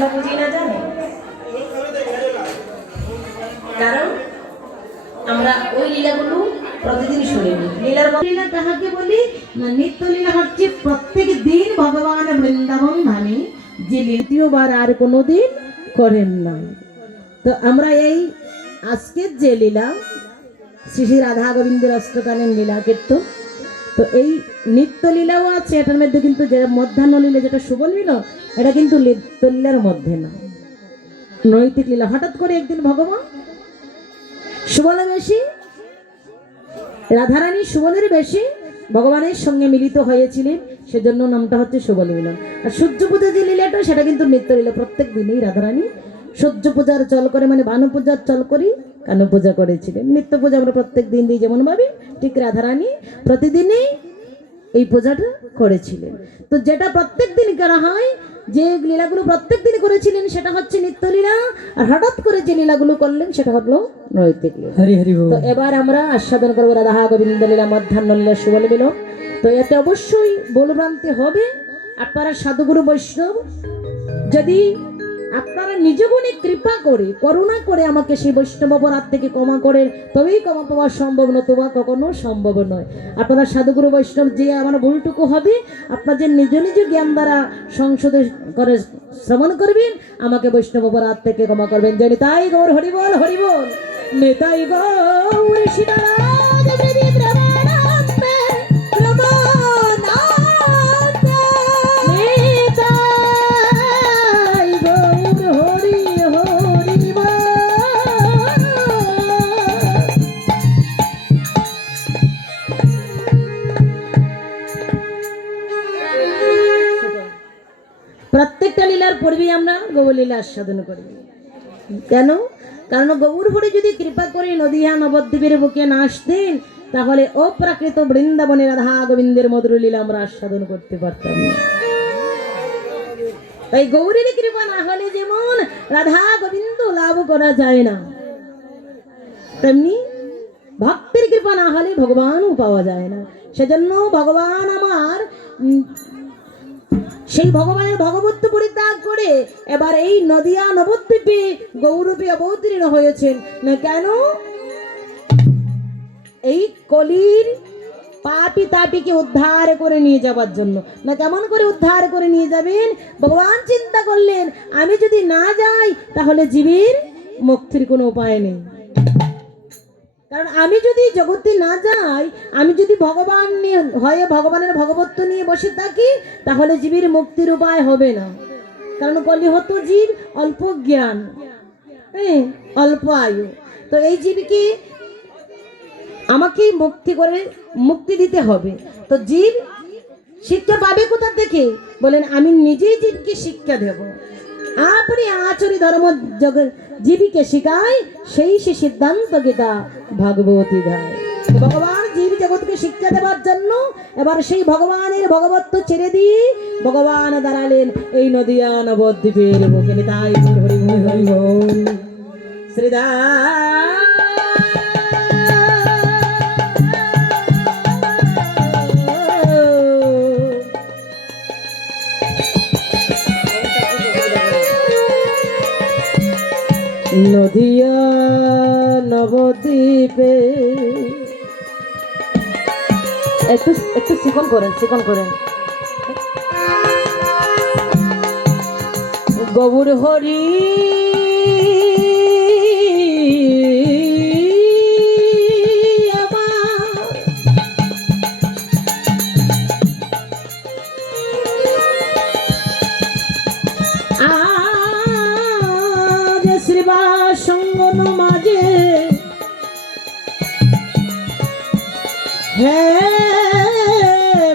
এখনো বুঝি না জানে? কারণ আমরা ওই লীলাগুলো প্রতিদিন শুনিনি। লীলা কাহাকে বলি না, নিত্য লীলা হচ্ছে প্রত্যেক দিন ভগবান বৃন্দাবন ধামে যে দ্বিতীয়বার আর কোনোদিন করেন না। তো আমরা এই আজকের যে লীলা শ্রী শ্রী রাধা গোবিন্দের অষ্টকালীন লীলা কীর্তন, তো এই নিত্য লীলাও আছে এটার মধ্যে, কিন্তু যেটা মধ্যাহ্ন লীলা যেটা সুবল লীলা, এটা কিন্তু নিত্য লীলার মধ্যে না, নৈতিক লীলা। হঠাৎ করে একদিন ভগবান সুবলে বেশি, রাধারানী সুবলের বেশি ভগবানের সঙ্গে মিলিত হয়েছিলেন, সেজন্য নামটা হচ্ছে সুবল মিলন। আর সূর্য পূজা যে লীলাটা সেটা কিন্তু নিত্য লীলা। প্রত্যেক দিনই রাধারানী সূর্য পূজার চল করে, মানে ভানু পূজার চল করি কানু পূজা করেছিলেন। নিত্য পূজা আমরা প্রত্যেক দিন দিই যেমন ভাবি, ঠিক রাধারানী প্রতিদিনই এই পূজাটা করেছিলেন। তো যেটা প্রত্যেক দিন করা হয়, যে লীলাগুলো প্রত্যেক দিন করেছিলেন সেটা হচ্ছে নিত্য লীলা, আর হঠাৎ করে যে লীলাগুলো করলেন সেটা হলো নৈতিক লীলা। তো এবার আমরা আস্বাদন করবো রাধা গোবিন্দ লীলা মধ্যাহ্ন লীলা সুবল মিলন। তো এতে অবশ্যই বলভ্রান্তি হবে। আপনারা সাধুগুরু বৈষ্ণব যদি আপনারা নিজ গুণে কৃপা করে করুণা করে আমাকে সেই বৈষ্ণব অপরাধ থেকে ক্ষমা করেন, তবেই ক্ষমা পাওয়া সম্ভব, নতুবা কখনো সম্ভব নয়। আপনারা সাধুগুরু বৈষ্ণব যে আমার ভুলটুকু হবে আপনাদের নিজ নিজ জ্ঞান দ্বারা সংশোধন করে শ্রবণ করবেন, আমাকে বৈষ্ণব অপরাধ থেকে ক্ষমা করবেন। জয় নিতাই গৌর হরিবল হরিবল, নিতাই গৌর সীতারাম দেবী প্রেমানন্দে প্রেমানন্দে, নিতাই গৌর হরি হরি বল। প্রত্যেকটা লীলার পূর্বেই আমরা গৌর লীলা আস্বাদন করি। কেন? কারণ গৌর হরি যদি কৃপা করে নদিয়া নবদ্বীপের বুকে না আসতেন, তাহলে অপ্রাকৃত বৃন্দাবনে রাধা গোবিন্দের মধুর লীলা আমরা আস্বাদন করতে পারতাম না। তাই গৌরীর কৃপা না হলে যেমন রাধা গোবিন্দ লাভ করা যায় না, তেমনি ভক্তের কৃপা না হলে ভগবানও পাওয়া যায় না। সেজন্য ভগবান আমার সেই ভগবানের ভগবত্ব পরিত্যাগ করে এবার এই নদিয়া নবদ্বীপে গৌরূপে অবতীর্ণ হয়েছেন। না কেন? এই কলির পাপী তাপীকে উদ্ধার করে নিয়ে যাওয়ার জন্য। না কেমন করে উদ্ধার করে নিয়ে যাবেন? ভগবান চিন্তা করলেন আমি যদি না যাই তাহলে জীবের মুক্তির কোনো উপায় নেই। কারণ আমি যদি জগতে না যাই, আমি যদি ভগবান হয়ে ভগবানের ভগবত্ব নিয়ে বসে থাকি, তাহলে জীবের মুক্তির উপায় হবে না। কারণ কলিহত জীব, অল্প জ্ঞান, অল্প আয়ু। তো এই জীবকে আমাকে মুক্তি দিতে হবে। তো জীব শিক্ষা পাবে কোথা থেকে? বলেন আমি নিজেই জীবকে শিক্ষা দেব। আপনি আচরি ধর্ম জীবীকে শিখায়, সেই সে সিদ্ধান্ত গীতা ভাগবতী গায়। ভগবান জীব জগৎকে শিক্ষা দেওয়ার জন্য এবার সেই ভগবানের ভগবত্ব ছেড়ে দিয়ে ভগবান দাঁড়ালেন এই নদিয়া নবদ্বীপের বুকে। নিতাই হরি হরি বল শ্রীদা নদিয়া নবদ্বীপে। একটু একটু শিকন করেন গৌর হরি সঙ্গন মাঝে হে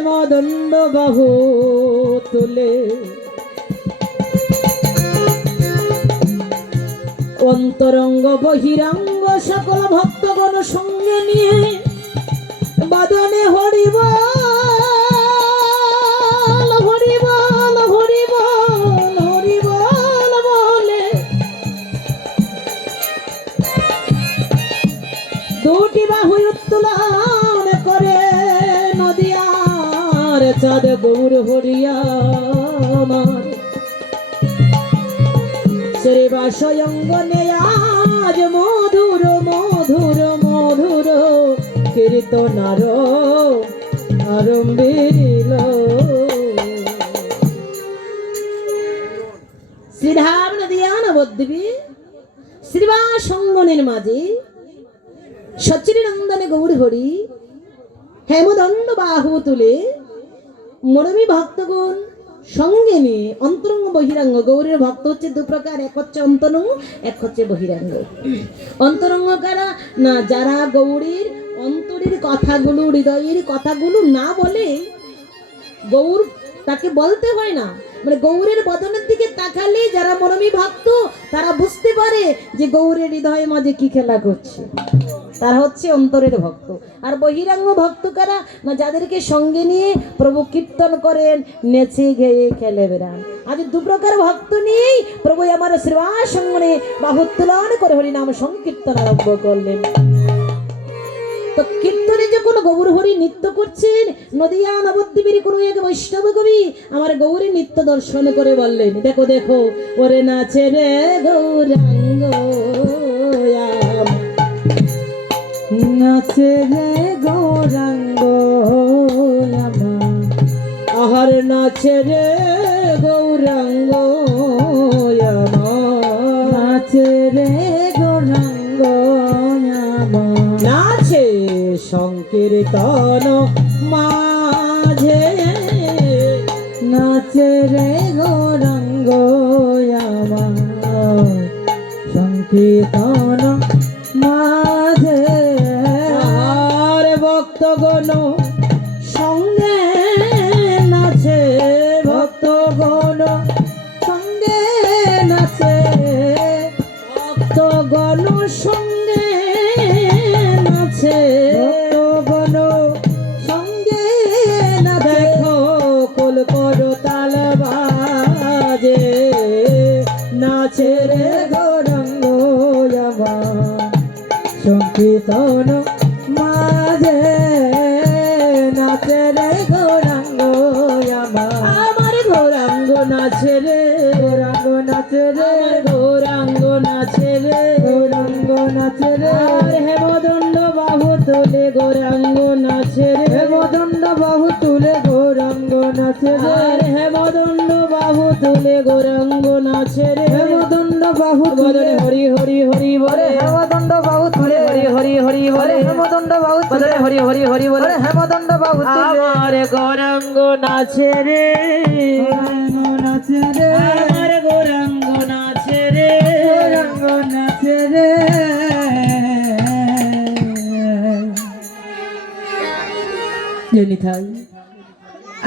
মদন্ড বাহু তুলে, অন্তরঙ্গ বহিরঙ্গ সকল ভক্তগণ সঙ্গে নিয়ে বাদনে হরিব হরিবল হরিবল হরিবল বলে দুটি বাহু উত্তোলন করে নদিয়ার চাঁদ গৌর হরিয়া শ্রীবাস অঙ্গনে আজ মধুর মধুর মধুর কীর্তনার আরম্ভিল। শ্রীধাম নদিয়া নবদ্বীপে শ্রীবাস অঙ্গনের মাঝে সচিরনন্দনে গৌর হরি হেমদণ্ড বাহু তুলে মরমী ভক্তগণ সঙ্গে নিয়ে অন্তরঙ্গ বহিরাঙ্গ। গৌরের ভক্ত হচ্ছে দু প্রকার, এক হচ্ছে অন্তরঙ্গ, এক হচ্ছে বহিরাঙ্গ। অন্তরঙ্গ কারা না, যারা গৌরের অন্তরের কথাগুলো, হৃদয়ের কথাগুলো না বলে, গৌর তাকে বলতে হয় না, মানে গৌরের বদনের দিকে তাকালে যারা মরমী ভক্ত তারা বুঝতে পারে যে গৌরের হৃদয়ের মাঝে কি খেলা করছে, তারা হচ্ছে অন্তরের ভক্ত। আর বহিরাঙ্গ ভক্ত কারা না, যাদেরকে সঙ্গে নিয়ে প্রভু কীর্তন করেন, নেচে গেয়ে খেলে বেড়ান। আজ দু প্রকার ভক্ত নিয়েই প্রভু আমার শ্রীবাস অঙ্গনে বাহু উত্তোলন করে হরিনাম সংকীর্তন আরম্ভ করলেন। তো কীর্তনে যখন গৌর হরি নৃত্য করছেন, নদিয়া নবদ্বীপের কোনো এক বৈষ্ণব কবি আমার গৌরী নৃত্য দর্শন করে বললেন, দেখো দেখো ওরে নাচে রে গৌরাঙ্গ, নাচে রে গৌরাঙ্গ আহার, নাচে রে গৌরাঙ্গ নাচে রে গৌরাঙ্গ, নাচে সংকীর্তন মাঝে, নাচে রে গৌরাঙ্গ সংকীর্তন মাঝে। আর ভক্তগণ সঙ্গে নাচে, ভক্তগণ সঙ্গে নাচে, ভক্তগণ সঙ্গে নাচে, ভক্তগণ সঙ্গে না। দেখো কল করো তাল বাজে, নাচে রে গৌরাঙ্গ সংকীর্তন মাঝে, নাচে রে গৌরাঙ্গ আমার গৌরাঙ্গ, নাচে রে গৌরাঙ্গ, নাচে রে গৌরাঙ্গ, নাচে রে গৌরাঙ্গ, নাচে রে হেমদণ্ড বাহু তুলে গৌরাঙ্গ নাচে রে, হেমদণ্ড বাহু তুলে গৌরাঙ্গ নাচে রে, হেমদণ্ড বাহু তুলে গৌরাঙ্গ নাচে রে, হেমদণ্ড বাহু তুলে হরি হরি হরি বলে, হেমদণ্ড বাহু তুলে হরি হরি হরি বলে, হেমদণ্ড বাহু তুলে হরি হরি হরি বলে, হেমদণ্ড বাহু তুলে আমার গৌরাঙ্গ নাচে রে, নাচে রে আমার গৌরাঙ্গ নাচে রে, গৌরাঙ্গ নাচে রে।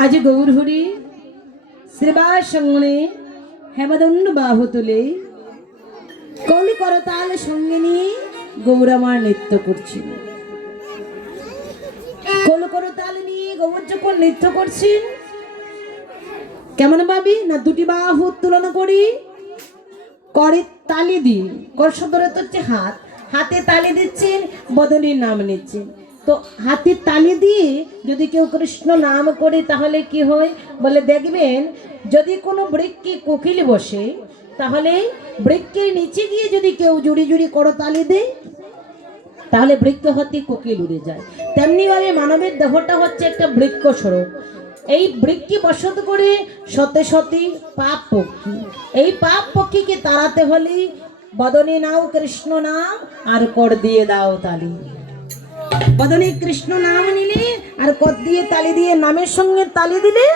আজ গৌর হরি শ্রীবাস অঙ্গনে হেমদণ্ড বাহু তুলে কলি করতাল সঙ্গে নিয়ে গৌরামার নৃত্য করছেন। কল করতাল নিয়ে গৌর যখন নৃত্য করছেন কেমন ভাবি না, দুটি বাহু উত্তোলন করি, করে তালি দিই, কর শব্দটা হচ্ছে হাত, হাতে তালি দিচ্ছেন, বদনের নাম নিচ্ছেন। তো হাতে তালি দিয়ে যদি কেউ কৃষ্ণ নাম করে তাহলে কি হয় বলে, দেখবেন যদি কোনো বৃক্ষে কোকিল বসে তাহলে বৃক্ষের নিচে গিয়ে যদি কেউ জুড়ি জুড়ি করতালি দেয় তাহলে বৃক্ষ হতে কোকিল উড়ে যায়। তেমনিভাবে মানবের দেহটা হচ্ছে একটা বৃক্ষ স্বরূপ। এই বৃক্ষে বসত করে সতে সতী পাপ পক্ষী, এই পাপ পক্ষীকে তাড়াতে হলে বদনে নাও কৃষ্ণ নাম আর কর দিয়ে দাও তালি। বদনে কৃষ্ণ নাম নিলে আর কর দিয়ে তালি দিয়ে নামের সঙ্গে তালি দিলে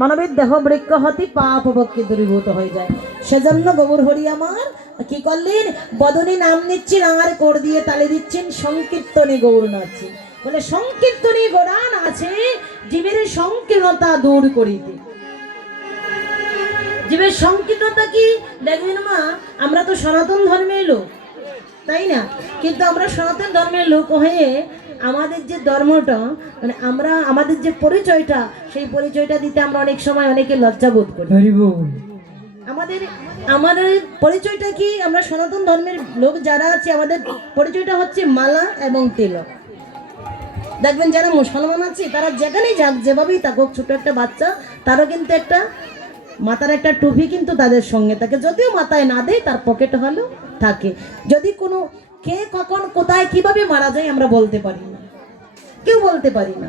মানবের দেহ বৃক্ষ হতে পাপ পক্ষে দূরীভূত হয়ে যায়। সেজন্য গৌর হরি আমার কি করলেন, বদনে নাম নিচ্ছেন আর কর দিয়ে তালি দিচ্ছেন, সংকীর্তনে গৌর নাচছেন। বলে সংকীর্তনে গোড়ান আছে জীবের সংকীর্ণতা দূর করিতে। জীবের সংকীর্ণতা কি দেখবেন মা, আমরা তো সনাতন ধর্মের লোক তাই না, কিন্তু আমরা সনাতন ধর্মের লোক হয়ে আমাদের যে ধর্মটা মানে আমরা আমাদের যে পরিচয়টা সেই পরিচয়টা দিতে আমরা অনেক সময় অনেকে লজ্জা বোধ করি। আমাদের আমাদের পরিচয়টা কি, আমরা সনাতন ধর্মের লোক যারা আছে আমাদের পরিচয়টা হচ্ছে মালা এবং তিলক। দেখবেন যারা মুসলমান আছে তারা যেখানেই যাক যেভাবেই থাকুক, ছোট একটা বাচ্চা তারও কিন্তু একটা মাথার একটা টুপি কিন্তু তাদের সঙ্গে থাকে, যদিও মাথায় না দেয় তার পকেটে হলেও থাকে। যদি কোনো কে কখন কোথায় কিভাবে মারা যায় আমরা বলতে পারি না, কেউ বলতে পারি না।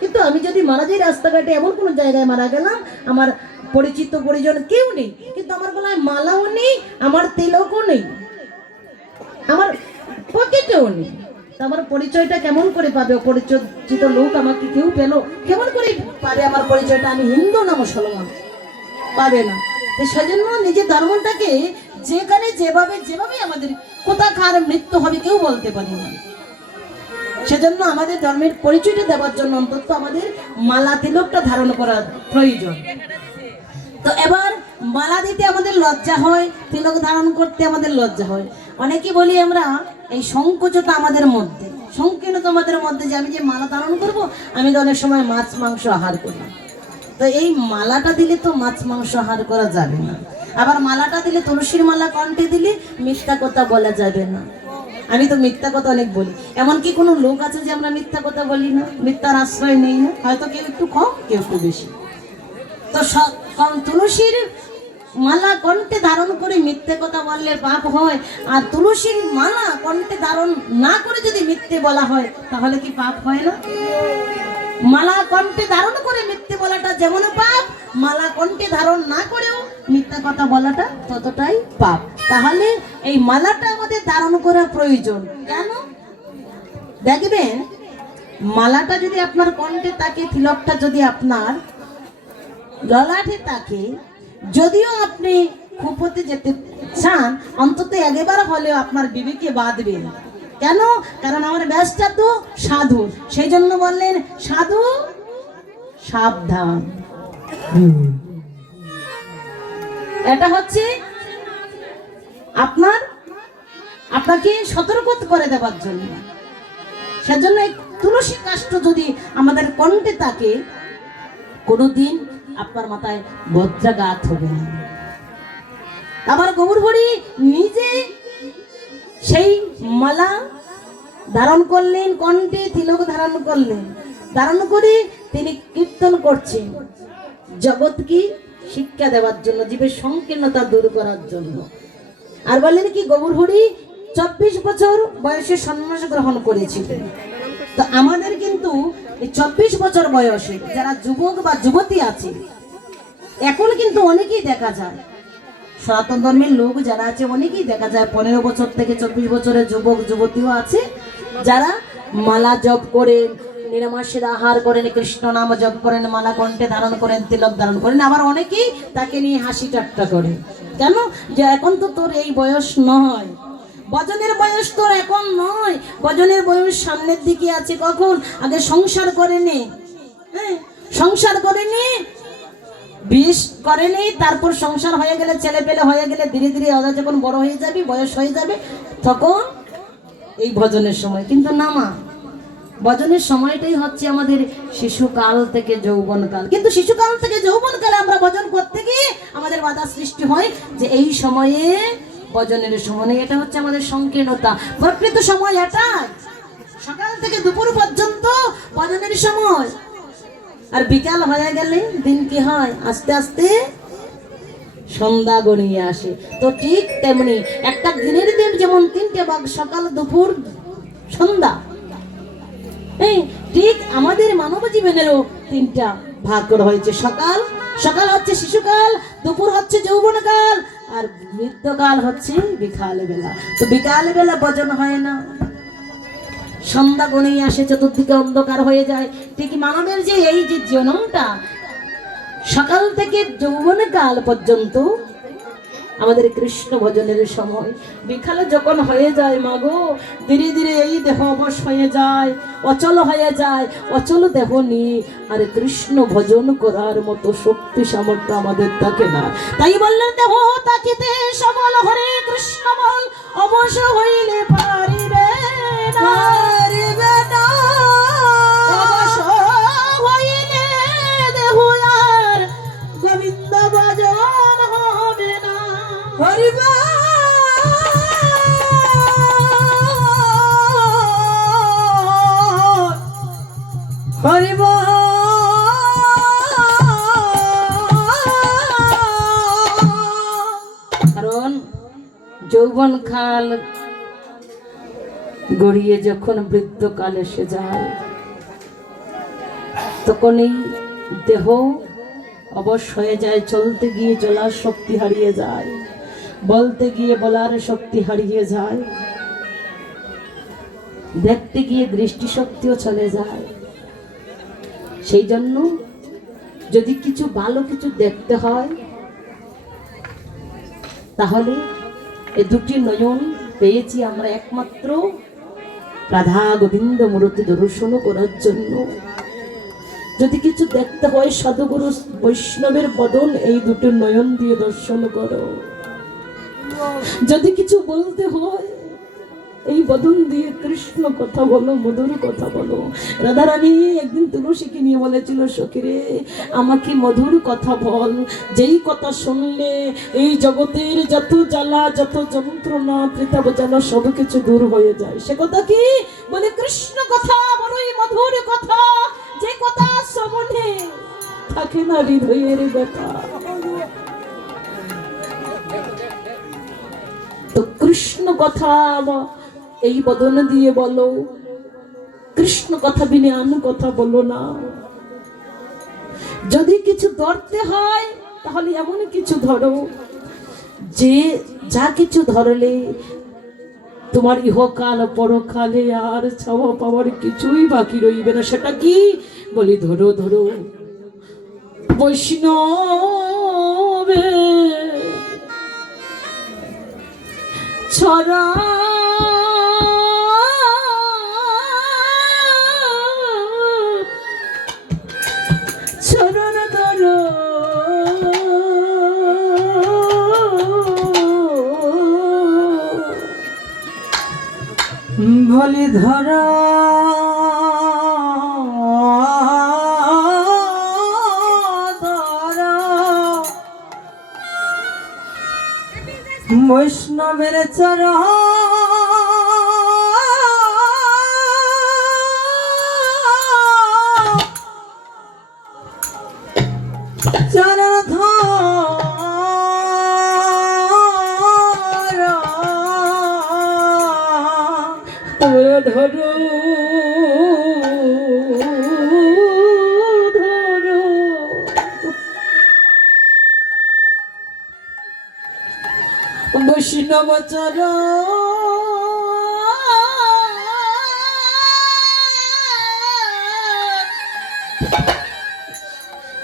কিন্তু আমি যদি মারা যাই রাস্তাঘাটে, এমন কোনো জায়গায় মারা গেলাম, আমার পরিচিত পরিজন কেউ নেই, কিন্তু আমার গলায় মালাও নেই, আমার তিলকও নেই, আমার পকেটেও নেই, আমার পরিচয়টা কেমন করে পাবে? অপরিচিত লোক আমাকে কেউ পেল, কেমন করে পারে আমার পরিচয়টা আমি হিন্দু না মুসলমান? পাবে না। তো সেজন্য নিজের ধর্মটাকে যেখানে যেভাবে যেভাবে আমাদের কোথাকার মৃত্যু হবে কেউ বলতে পারি না। সেজন্য আমাদের ধর্মের পরিচয়টা দেওয়ার জন্য অন্তত আমাদের মালা তিলকটা ধারণ করা প্রয়োজন। তো এবার মালা দিতে আমাদের লজ্জা হয়, তিলক ধারণ করতে আমাদের লজ্জা হয়। অনেকে বলি আমরা এই সংকোচতা আমাদের মধ্যে, সংকীর্ণতা আমাদের মধ্যে, যে আমি যে মালা ধারণ করব, আমি তো অনেক সময় মাছ মাংস আহার করি। তো এই মালাটা দিলে তো মাছ মাংস আহার করা যাবে না। আবার মালাটা দিলে, তুলসীর মালা কণ্ঠে দিলে মিথ্যা কথা বলা যাবে না। আমি তো মিথ্যা কথা অনেক বলি। এমন কি কোনো লোক আছে যে আমরা মিথ্যা কথা বলি না, মিথ্যার আশ্রয় নেই না? হয়তো কেউ একটু কম, কেউ একটু বেশি। তো তুলসীর মালা কণ্ঠে ধারণ করে মিথ্যে কথা বললে পাপ হয়, আর তুলসীর মালা কণ্ঠে ধারণ না করে যদি মিথ্যে বলা হয় তাহলে কি পাপ হয় না? মালা কণ্ঠে ধারণ করে মিথ্যে বলাটা যেমন পাপ, মালা কণ্ঠে ধারণ না করেও মিথ্যা কথা বলাটা ততটাই পাপ। তাহলে এই মালাটা আমাদের ধারণ করা প্রয়োজন। কেন? দেখবেন মালাটা যদি আপনার কণ্ঠে থাকে, তিলকটা যদি আপনার ললাটে থাকে, যদিও আপনি খুপতে যেতে চান, অন্তত একবার হলেও আপনার বিবেকে বাঁধবেন। কেন? কারণ আমার ব্যাসটা তো সাধু, সেই জন্য বললেন সাধু সাবধান। এটা হচ্ছে আপনাকে সতর্ক করে দেওয়ার জন্য। সেজন্য তুলসী কাষ্ঠ যদি আমাদের কণ্ঠে থাকে, কোনোদিন আপনার মাথায় বজ্রাঘাত হবে না। আবার গৌর হরি নিজে সেই মালা ধারণ করলেন, কণ্ঠে তিলক ধারণ করলেন, ধারণ করে তিনি কীর্তন করছেন জগৎ কি শিক্ষা দেওয়ার জন্য, জীবের সংকীর্ণতা দূর করার জন্য। আর বললেন কি, গৌর হরি 24 বছর বয়সে সন্ন্যাস গ্রহণ করেছিলেন। তো আমাদের কিন্তু এই 24 বছর বয়সে যারা যুবক বা যুবতী আছে, এখন কিন্তু অনেকেই দেখা যায়, সনাতন ধর্মের লোক যারা আছে অনেকেই দেখা যায় 15 বছর থেকে 24 বছরের যুবক যুবতীও আছে, যারা মালা জপ করেন, নিরামিষের আহার করেন, কৃষ্ণ নাম জপ করেন, মালা কণ্ঠে ধারণ করেন, তিলক ধারণ করেন। আবার অনেকেই তাকে নিয়ে হাসি ঠাট্টা করে। কেন? যে এখন তো তোর এই বয়স নয়, ভজনের বয়স তোর এখন নয়, ভজনের বয়স সামনের দিকে আছে। কখন? আগে সংসার করে নে, সংসার করে নে, বিষ করে নেই, তারপর সংসার হয়ে গেলে, ছেলে পেলে হয়ে গেলে, ধীরে ধীরে ওরা যখন বড় হয়ে যাবে, বয়স হয়ে যাবে, তখন এই ভজনের সময়। কিন্তু না মা, ভজনের সময়টাই হচ্ছে আমাদের শিশুকাল থেকে যৌবনকাল। কিন্তু শিশুকাল থেকে যৌবনকালে আমরা ভজন করতে গিয়ে আমাদের বাধা সৃষ্টি হয় যে এই সময়ে ভজনের সময় নেই। এটা হচ্ছে আমাদের সংকীর্ণতা। প্রকৃত সময় এটাই, সকাল থেকে দুপুর পর্যন্ত ভজনের সময়। আর বিকাল হয়ে গেলে দিন কি হয়? আস্তে আস্তে সন্ধ্যা গড়িয়ে আসে। তো ঠিক তেমনি একটা দিনের দিন যেমন 3টে ভাগ, সকাল দুপুর সন্ধ্যা, ঠিক আমাদের মানব জীবনেরও 3টা ভাগ করা হয়েছে। সকাল হচ্ছে শিশুকাল, দুপুর হচ্ছে যৌবনকাল, আর মৃত্যুকাল হচ্ছে বিকাল বেলা। তো বিকাল বেলা ভজন হয় না, সন্ধ্যা গড়িয়ে আসে, চতুর্দিকে অন্ধকার হয়ে যায়। ঠিক মানবের যে এই যে জন্মটা সকাল থেকে যৌবনকাল পর্যন্ত আমাদের কৃষ্ণ ভজনের সময়। বিকালে যখন হয়ে যায় মাগো, ধীরে ধীরে এই দেহ অবশ হয়ে যায়, অচল হয়ে যায়। অচল দেহ নিয়ে আর কৃষ্ণ ভজন করার মতো শক্তি সামর্থ্য আমাদের থাকে না। তাই বললেন দেহ তাকিতে সবল হরে কৃষ্ণ বল, অবশ হইলে পারিবে না, অবশ হইলে দেহ আর গোবিন্দ ভজন হবে না। হরিবা হরিবা কারণ যৌবন কাল গড়িয়ে যখন বৃদ্ধকাল এসে যায় তখন এই দেহ অবশ হয়ে যায়, চলতে গিয়ে চলার শক্তি হারিয়ে যায়, বলতে গিয়ে বলার শক্তি হারিয়ে যায়, দেখতে গিয়ে দৃষ্টিশক্তিও চলে যায়। সেই জন্য যদি কিছু ভালো কিছু দেখতে হয় তাহলে এই দুটি নয়ন পেয়েছি আমরা একমাত্র রাধা গোবিন্দ মূর্তি দর্শন করার জন্য। যদি কিছু দেখতে হয় সাধুগুরু বৈষ্ণবের বদন এই দুটো নয়ন দিয়ে দর্শন করো। যদি কিছু বলতে হয় এই বদন দিয়ে কৃষ্ণ কথা বলো, মধুর কথা বলো। রাধারানী একদিন তুলসীকে নিয়ে বলেছিল, সখীরে আমাকে মধুর কথা বল, যেই কথা শুনলে এই জগতের যত জ্বালা যত যন্ত্রণা ত্রিতা বোঝানো সব কিছু দূর হয়ে যায়। সে কথা কি? বলে কৃষ্ণ কথা, বড়ই মধুর কথা, যে কথা শ্রবণে থাকে না হৃদয়ের ব্যথা। তো কৃষ্ণ কথা এই বদন দিয়ে বলো, কৃষ্ণ কথা বিনে আন কথা বলো না। যদি কিছু ধরতে হয় তাহলে এমন কিছু ধরো যে যা কিছু ধরলে তোমার ইহকাল পরকালে আর ছাওয়া পাওয়ার কিছুই বাকি রইবে না। সেটা কি? বলি ধরো ধরো বৈষ্ণবে ছড়া ছড়ানো ধরো বলি ধরা বৈষ্ণবের চরণ চরণ ধরো বৈষ্ণব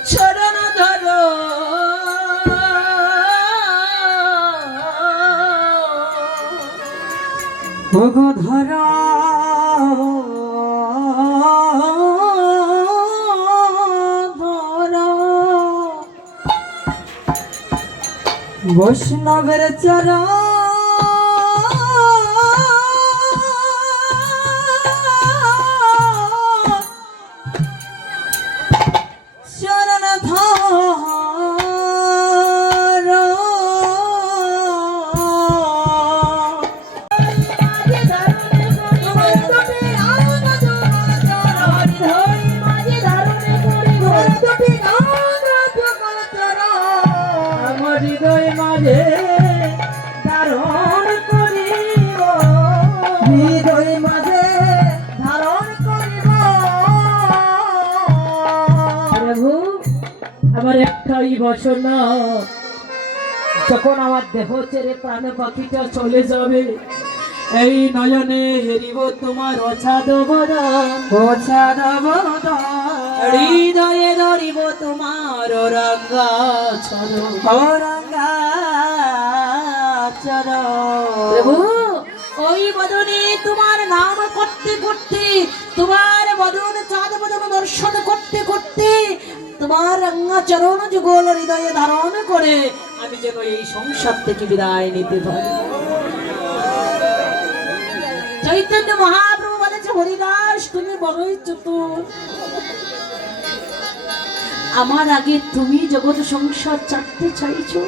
চরণ ধরো ভগো ধরা বৈষ্ণবের চরণ চরণ হৃদয় মাঝে ধারণ করিব, হৃদয় মাঝে ধারণ করিব। প্রভু আমার একটাই বাসনা, যখন আমার দেহ ছেড়ে প্রাণ পাখিটা চলে যাবে এই নয়নে হেরিব তোমার অছাদ বদন, অছাদ বদন, হৃদয়ে ধরিব তোমার রঙ্গা চরণ, রঙ্গা চরণ। প্রভু ওই বদনে তোমার নাম করতে করতে, তোমার বদন চাঁদ বদন দর্শন করতে করতে, তোমার রঙ্গা চরণ যুগল হৃদয়ে ধারণ করে আমি যেন এই সংসার থেকে বিদায় নিতে পারি। চৈতন্য মহাপ্রভু বলেছে, হরিদাস তুমি বড়ই চতুর, আমার আগে তুমি জগৎ সংসার চাটতে চাইছো,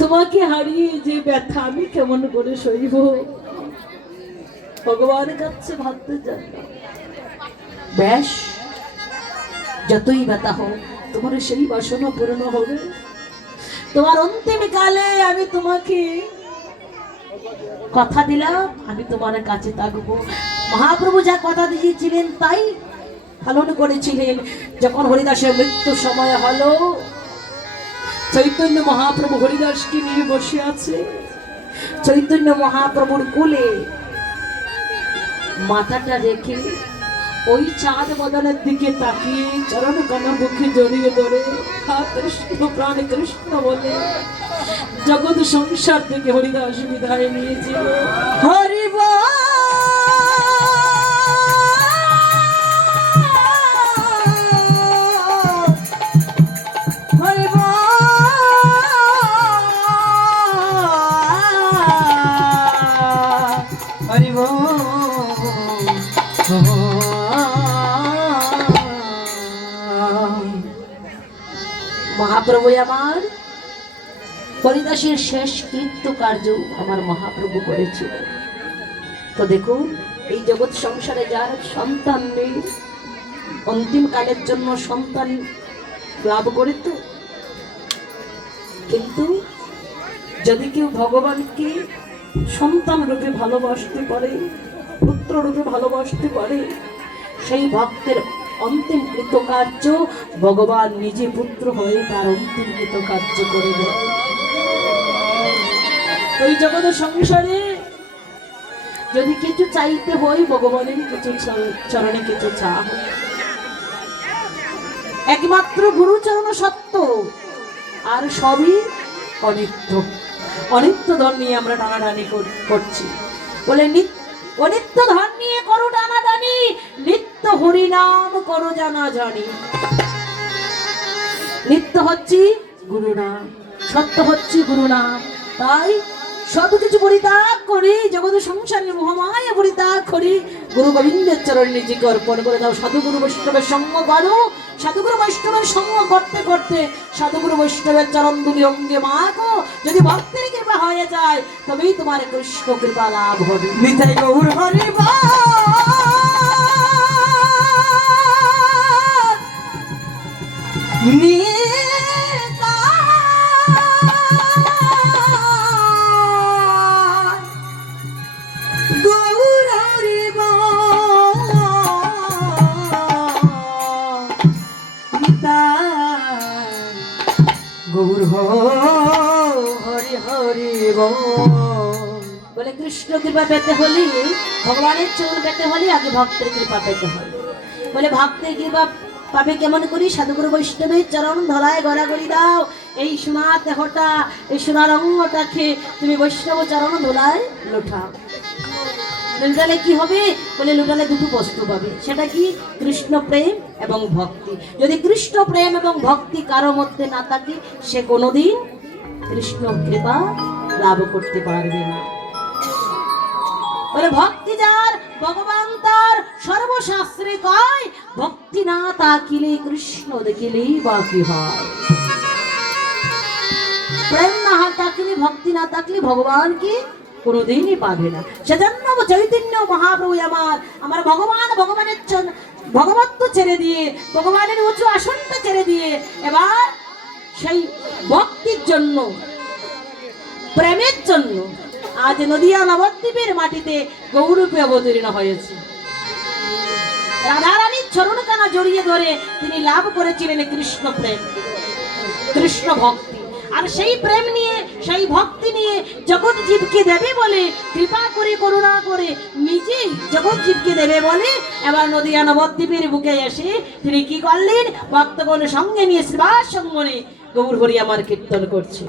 তোমাকে হারিয়ে যে ব্যথা আমি কেমন করে সইব। ভগবানের কাছে ভাবতে চাই না, ব্যাস যতই ব্যথা হোক তোমার সেই বাসনা পূর্ণ হবে। তোমার অন্তিম কালে আমি তোমাকে কথা দিলাম আমি তোমার কাছে থাকবো। মহাপ্রভু যা কথা দিয়েছিলেন তাই পালন করেছিলেন। যখন হরিদাসের মৃত্যু সময় হলো, চৈতন্য মহাপ্রভু হরিদাসকে নিয়ে বসে আছে। চৈতন্য মহাপ্রভুর কোলে মাথাটা রেখে ওই চাঁদ বদনের দিকে তাকিয়ে চরণ কণা বুকে জড়িয়ে ধরে কৃষ্ণ প্রাণ কৃষ্ণ বলে জগৎ সংসার থেকে হরিদাস বিদায় নিয়েছিল। হরিবা মহাপ্রভু আমার হরিদাসের শেষ কৃত্য কার্য আমার মহাপ্রভু করেছিল। তো দেখুন, এই জগৎ সংসারে যার সন্তান নেই, অন্তিম কালের জন্য সন্তান লাভ করে তো, কিন্তু যদি কেউ ভগবানকে সন্তান রূপে ভালোবাসতে পারে, পুত্র রূপে ভালোবাসতে পারে, সেই ভক্তের অন্তিম কৃতকার্য ভগবান নিজে পুত্র হয়ে তার অন্তিম কৃতকার্য করে দেয়। ওই জগৎ সংসারে যদি কিছু চাইতে হয়, ভগবানের কিছু চরণে কিছু চাও, একমাত্র গুরুচরণ সত্য, আর সবই অনিত্য। অনিত্য ধন নিয়ে আমরা টানাটানি করছি বলে, অনিত্য ধন নিয়ে করো টানাটানি, নিত্য হরিনাম করো জানা জানি। নিত্য হচ্ছে গুরুনাম, সত্য হচ্ছে গুরুনাম। তাই সব কিছু পরিত্যাগ করি, জগৎ সংসারের মহামায়া পরিত্যাগ করি, গুরু গোবিন্দের চরণে নিজেকে অর্পণ করে দাও। সাধুগুরু বৈষ্ণবের সঙ্গ করো, সাধুগুরু বৈষ্ণবের সঙ্গ করতে করতে সাধুগুরু বৈষ্ণবের চরণ দুলি অঙ্গে মাখো। যদি ভক্তের কৃপা হয়ে যায়, তবেই তোমার কৃষ্ণ কৃপা লাভ হবে। নিতাই গৌর হরি গৌর হরি হরি বলে, কৃষ্ণ কৃপা পেতে হলে, ভগবানের চরণ পেতে হলে আগে ভক্তের কৃপা পেতে হবে। বলে ভক্তের কৃপা পাবে কেমন করি? সাধুগুরু বৈষ্ণবের চরণ ধরায় গড়াগড়ি দাও। এই সোনার দেহটা, এই সোনার অঙ্গটাকে তুমি বৈষ্ণব চরণ ধরায় লোঠাও। লুটালে কি হবে? বলে লুটালে দুটো বস্তু পাবে। সেটা কি? কৃষ্ণ প্রেম এবং ভক্তি। যদি কৃষ্ণ প্রেম এবং ভক্তি কারো মধ্যে না থাকে, সে কোনোদিন কৃষ্ণ কৃপা লাভ করতে পারবে না। বলে ভক্তি যার, ভগবান তার, সর্বশাস্ত্রে কয় ভক্তি না তাকিলে কৃষ্ণ দেখিলেই বাকি হয়। প্রেম না থাকলে, ভক্তি না থাকলে ভগবানকে কোনোদিনই পাবে না। সেজন্য চৈতন্য মহাপ্রভু আমার ভগবান, ভগবানের ভগবত্ব ছেড়ে দিয়ে, ভগবানের উঁচু আসনটা ছেড়ে দিয়ে এবার সেই ভক্তির জন্য, প্রেমের জন্য আজ নদিয়া নবদ্বীপের মাটিতে গৌরূপে অবতীর্ণ হয়েছে। রাধারানীর চরণ কানা জড়িয়ে ধরে তিনি লাভ করেছিলেন কৃষ্ণ প্রেম, কৃষ্ণ ভক্তি। আর সেই প্রেম নিয়ে, সেই ভক্তি নিয়ে জগৎ জীবকে দেবে বলে, কৃপা করে করুণা করে নিজেই জগৎ জীবকে দেবে বলে এবার নদিয়া নবদ্বীপের বুকে এসে তিনি কি করলেন? ভক্তগণ সঙ্গে নিয়ে শ্রীবাস সঙ্গনে গৌর হরি আমার কীর্তন করছে,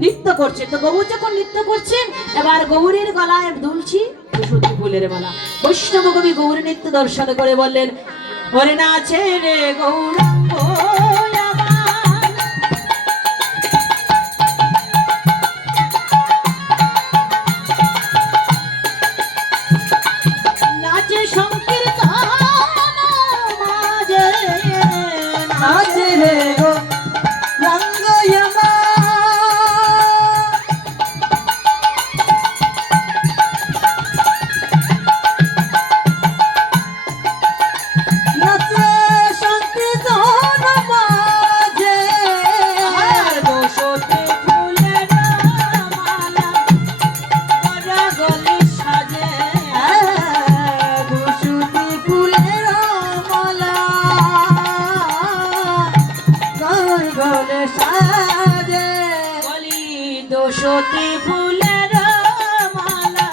নৃত্য করছে। তো গৌর যখন নৃত্য করছেন, এবার গৌরের গলায় দুলছি সত্যি ফুলের মালা। বৈষ্ণব কবি গৌর নৃত্য দর্শন করে বললেন, হরে নাচে রে গৌরাঙ্গ নাচে সংকীর্তন দুশোটি ফুলের মালা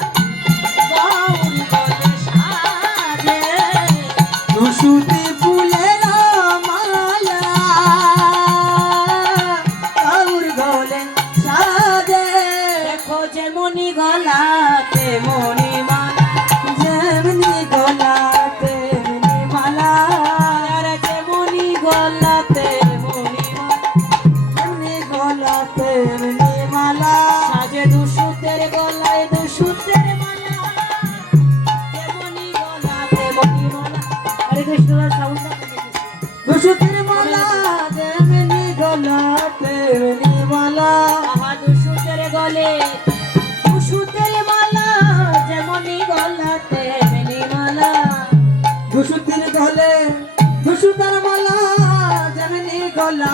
গৌর গলে সাজে, দুশোটি ফুলের মালা গৌর গলে সাজে। দেখো যেমনি গলা তেমনি মালা, যেমনি গলা তেমনি মালা, আর যেমনি গলা তেমনি মালা, যেমনি গলা তেমনি মালা। সাজে দুশোতের গলায় দুশোতের মালা, যেমনি গলা তেমনি মালা। হরে কৃষ্ণ সাউন্ড। দুশোটির মালা যেমনি গলা তেমনি মালা, আহা দুশোতের গলে দুশোতের মালা, যেমনি গলা তেমনি মালা। দুশোটির গলে দুশোটার মালা, যেমনি গলা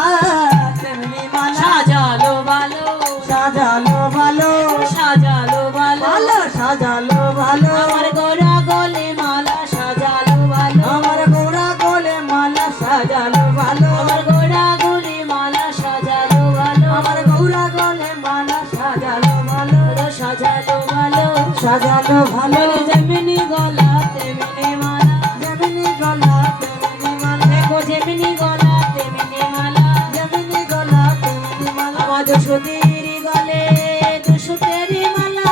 তেমনি মালা। সাজালো ভালো, সাজালো ভালো, সাজালো ভালো, ভালো সাজালো ভালো, আমার গোরা গলে মালা সাজালো ভালো, আমার গোড়া গলে মালা সাজালো ভালো, আমার গোরা গলে মালা সাজালো ভালো, আমার গৌরা গলে মালা সাজালো ভালো, সাজালো ভালো, সাজালো ভালো। বলে যেমনি গলা তেমনি মালা, যেমনি গলা তেমনি মালা, দেখো যেমনি গলা তেমনি মালা। যেমনি গলা তেমনি মালা, আমার দুশোতের গলে দুশোতের মালা,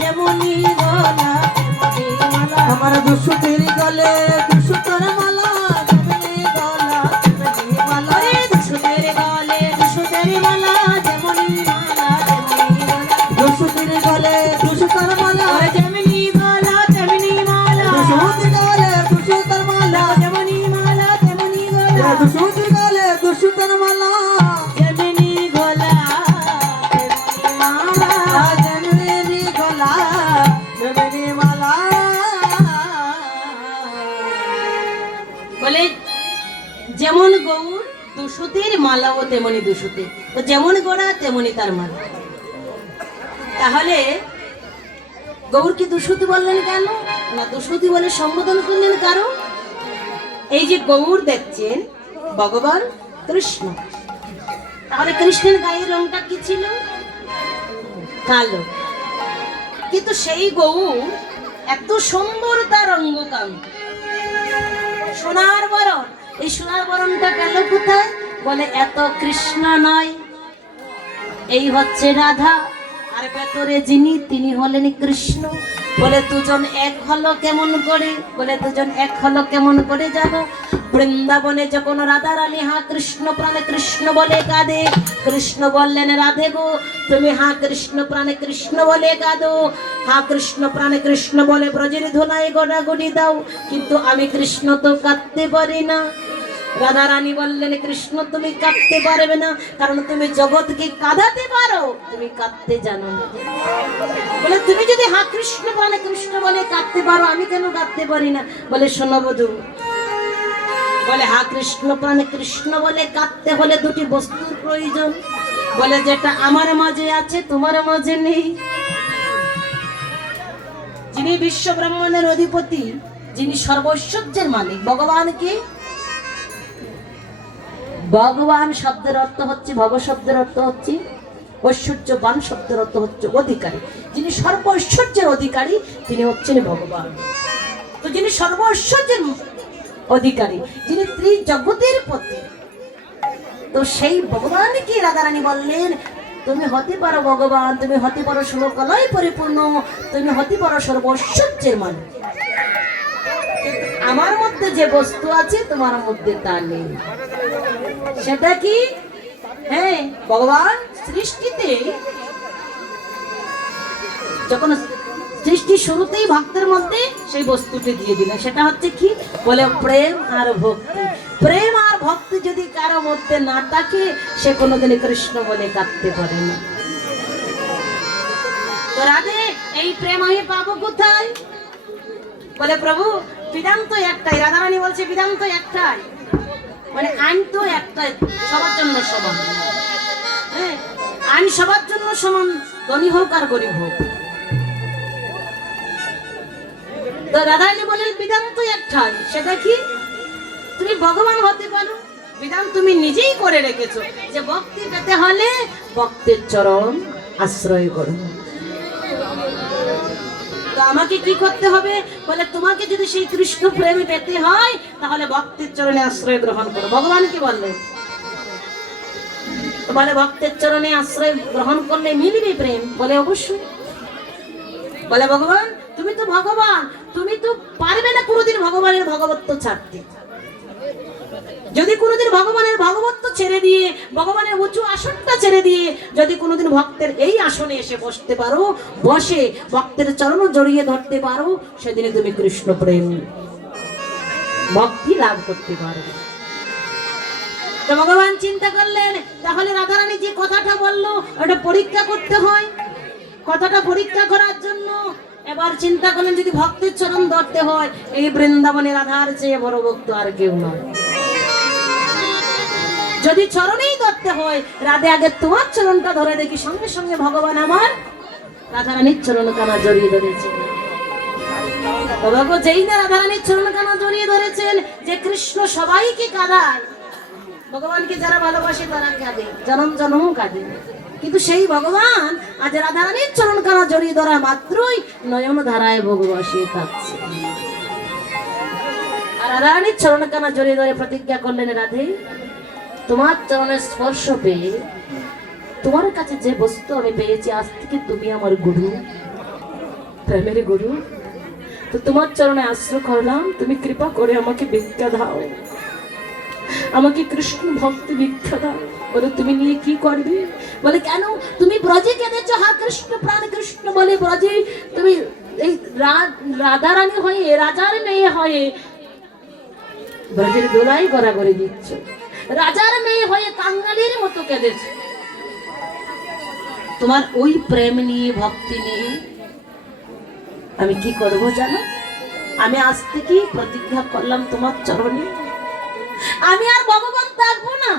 যেমনি গলা তেমনি মালা। আমার দুশোটির গলে দুশোটার মালা, যেমনি গলা তেমনি মালা, আরে দুশোতের গলে দুশোতের মালা, যেমনি মালা তেমনি মালা। দুশোটির গলে দুশোটার মালা, আরে যেমনি গলা তেমনি মালা, দুশোটির গলে দুশোটার মালা, যেমনি মালা তেমনি গলা, দুশোটির গলে দুশোটার মালা, যেমনি গলা তেমনি মালা। যেমনি গলা তেমনি মালা। বলে যেমন গৌর দুশোতের মালাও তেমনি দুশোতে, তো যেমন গোড়া তেমনি তার মালা। তাহলে গৌরকে দুশোতি বললেন কেন না, দুশোতি বলে সম্বোধন করলেন কারণ এই যে গৌর দেখছেন ভগবান কৃষ্ণ, তাহলে কৃষ্ণের গায়ের রংটা কি ছিল? কালো। কিন্তু সেই গৌর এত সুন্দর তার অঙ্গকাম, সোনার বরণ। এই সোনার বরণটা গেল কোথায়? বলে এত কৃষ্ণ নয়, এই হচ্ছে রাধা, আর ভেতরে যিনি তিনি হলেন কৃষ্ণ। বলে দুজন এক হলো কেমন করে? বলে দুজন এক হলো কেমন করে জানো? বৃন্দাবনে যখন রাধা রানী হা কৃষ্ণ প্রাণে কৃষ্ণ বলে কাঁদে, কৃষ্ণ বললেন রাধে গো তুমি হা কৃষ্ণ প্রাণে কৃষ্ণ বলে কাঁদো, হা কৃষ্ণ প্রাণে কৃষ্ণ বলে ব্রজের ধুনায় গোড়াগুড়ি দাও, কিন্তু আমি কৃষ্ণ তো কাঁদতে পারি না। রাধা রানী বললেন কৃষ্ণ তুমি কাঁদতে পারবে না, কারণ তুমি জগৎকে কাঁদাতে পারো, তুমি কাঁদতে জানো না। বলে তুমি যদি হা কৃষ্ণ প্রাণে কৃষ্ণ বলে কাঁদতে পারো, আমি কেন কাঁদতে পারি না? বলে শোনো বধূ, বলে হা কৃষ্ণ প্রাণে কৃষ্ণ বলে কাঁদতে হলে দুটি বস্তুর প্রয়োজন। বলে যেটা আমার মাঝে আছে তোমার মাঝে নেই। যিনি বিশ্ব ব্রহ্মাণ্ডের অধিপতি, যিনি সর্বৈশ্বর্যের মালিক, ভগবান কি? ভগবান শব্দের অর্থ হচ্ছে, ভগ শব্দের অর্থ হচ্ছে ঐশ্বর্যবান, শব্দের অর্থ হচ্ছে অধিকারী। যিনি সর্ব ঐশ্বর্যের অধিকারী তিনি হচ্ছেন ভগবান। তো যিনি সর্ব ঐশ্বর্যের অধিকারী, যিনি ত্রিজগতের পতি, তো সেই ভগবানকে রাধারানী বললেন তুমি হতে পারো ভগবান, তুমি হতে পারো সর্বকলায় পরিপূর্ণ, তুমি হতে পারো সর্ব ঐশ্বর্যের মালিক, আমার মধ্যে যে বস্তু আছে তোমার মধ্যে তা নেই। সেটা কি? হ্যাঁ, ভগবান সৃষ্টিতে যখন সৃষ্টি শুরুতেই ভক্তের মধ্যে সেই বস্তুটি দিয়ে দিলেন, সেটা হচ্ছে কি? বলে প্রেম আর ভক্তি। প্রেম আর ভক্তি যদি কারো মধ্যে না থাকে, সে কোনোদিন কৃষ্ণ বলে কাঁদতে পারে না। তো রাধে এই প্রেম আমি পাবো কোথায়? বলে প্রভু বিধান তো একটাই। রাধারানী বলছে বিধান তো একটাই, মানে আইন তো একটাই, সবার জন্য সমান। হ্যাঁ, আইন সবার জন্য সমান, ধনী হোক আর গরিব হোক। তো রাধারানী বলেন বিধান তো একটাই, সেটা কি? তুমি ভগবান হতে পারো। বিধান তুমি নিজেই করে রেখেছো যে ভক্তি পেতে হলে ভক্তের চরণ আশ্রয় করো। তো আমাকে কি করতে হবে? বলে তোমাকে যদি সেই কৃষ্ণ প্রেমে পেতে হয় তাহলে ভক্তের চরণে আশ্রয় গ্রহণ করো। ভগবান কি বললেন? বলে ভক্তের চরণে আশ্রয় গ্রহণ করলে মিলবে প্রেম। বলে অবশ্যই। বলে ভগবান তুমি তো ভগবান, তুমি তো পারবে না কোনোদিন ভগবানের ভগবত্ব ছাড়তে। যদি কোনোদিন ভগবানের ভগবত্ব ছেড়ে দিয়ে, ভগবানের উঁচু আসনটা ছেড়ে দিয়ে যদি কোনোদিন ভক্তের এই আসনে এসে বসতে পারো, বসে ভক্তের চরণ জড়িয়ে ধরতে পারো, সেদিনে তুমি কৃষ্ণ প্রেম ভক্তি লাভ করতে পারবে। তো ভগবান চিন্তা করলেন তাহলে রাধারানী যে কথাটা বললো ওটা পরীক্ষা করতে হয়। কথাটা পরীক্ষা করার জন্য এবার চিন্তা করলেন যদি ভক্তের চরণ ধরতে হয়, এই বৃন্দাবনে রাধার চেয়ে বড় ভক্ত আর কেউ নয়। যদি চরণেই ধরতে হয়, রাধে আগে তোমার চরণটা ধরে দেখি। সঙ্গে সঙ্গে ভগবান আমার রাধারানীর চরণ কানা জড়িয়ে ধরেছে। ভগবান যেই না রাধারানীর চরণ কানা জড়িয়ে ধরেছেন, যে কৃষ্ণ সবাইকে কাঁদায়, ভগবানকে যারা ভালোবাসে তারা কাঁদে, জনম জনম কাঁদে, কিন্তু সেই ভগবান আজ রাধারানীর চরণ কানা জড়িয়ে ধরা মাত্রই নয়ন ধারায় ভগবাসী কাঁদছে। আর রাধারানীর চরণ কানা জড়িয়ে ধরে প্রতিজ্ঞা করলেন, রাধে তোমার চরণের স্পর্শ পেয়ে, তোমার কাছে যে বস্তু আমি পেয়েছি, আজ থেকে তুমি আমার গুরু, প্রেমের গুরু। তো তোমার চরণে আশ্রয় করলাম, তুমি কৃপা করে আমাকে ভিক্ষা দাও, আমাকে কৃষ্ণ ভক্তি ভিক্ষা দাও। বলে তুমি নিয়ে কি করবে? বলে কেন তুমি ব্রজে কেঁদেছ, হা কৃষ্ণ প্রাণ কৃষ্ণ বলে ব্রজে তুমি এই রাধারানী হয়ে, রাজার মেয়ে হয়ে ব্রজের দোলাই গড়া করে দিচ্ছ, রাজার মেয়ে হয়ে কাঙ্গালির মতো কেঁদেছ। তোমার ওই প্রেম নিয়ে, ভক্তি নিয়ে আমি কি করব জানো? আমি আজ থেকে প্রতিজ্ঞা করলাম তোমার চরণে আমি আর ভগবান থাকবো না,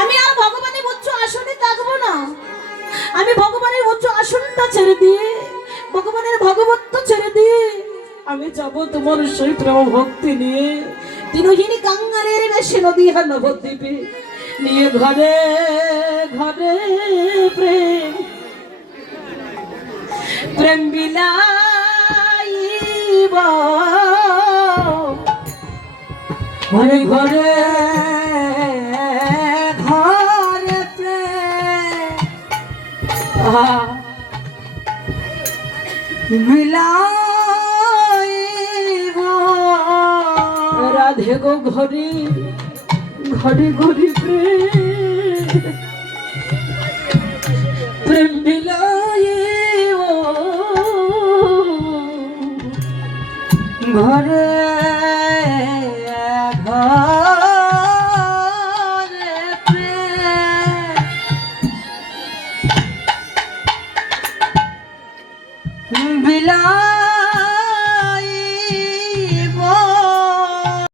আমি আর ভগবানের উচ্চ আসনে থাকবো না। আমি ভগবানের উচ্চ আসনটা ছেড়ে দিয়ে, ভগবানের ভগবত্ব ছেড়ে দিয়ে আমি যাব তোমার সেই প্রেম ভক্তি নিয়ে, তিনহিনী কাঙ্গালের বেশে নদী আর নবদ্বীপে নিয়ে ঘরে ঘরে প্রেম প্রেম বিলাইব, ঘরে ঘরে ঘরে প্রেম বিলাইব। রাধে গো ঘরে ঘরে ঘরে প্রেম প্রেম বিলাইব, ঘরে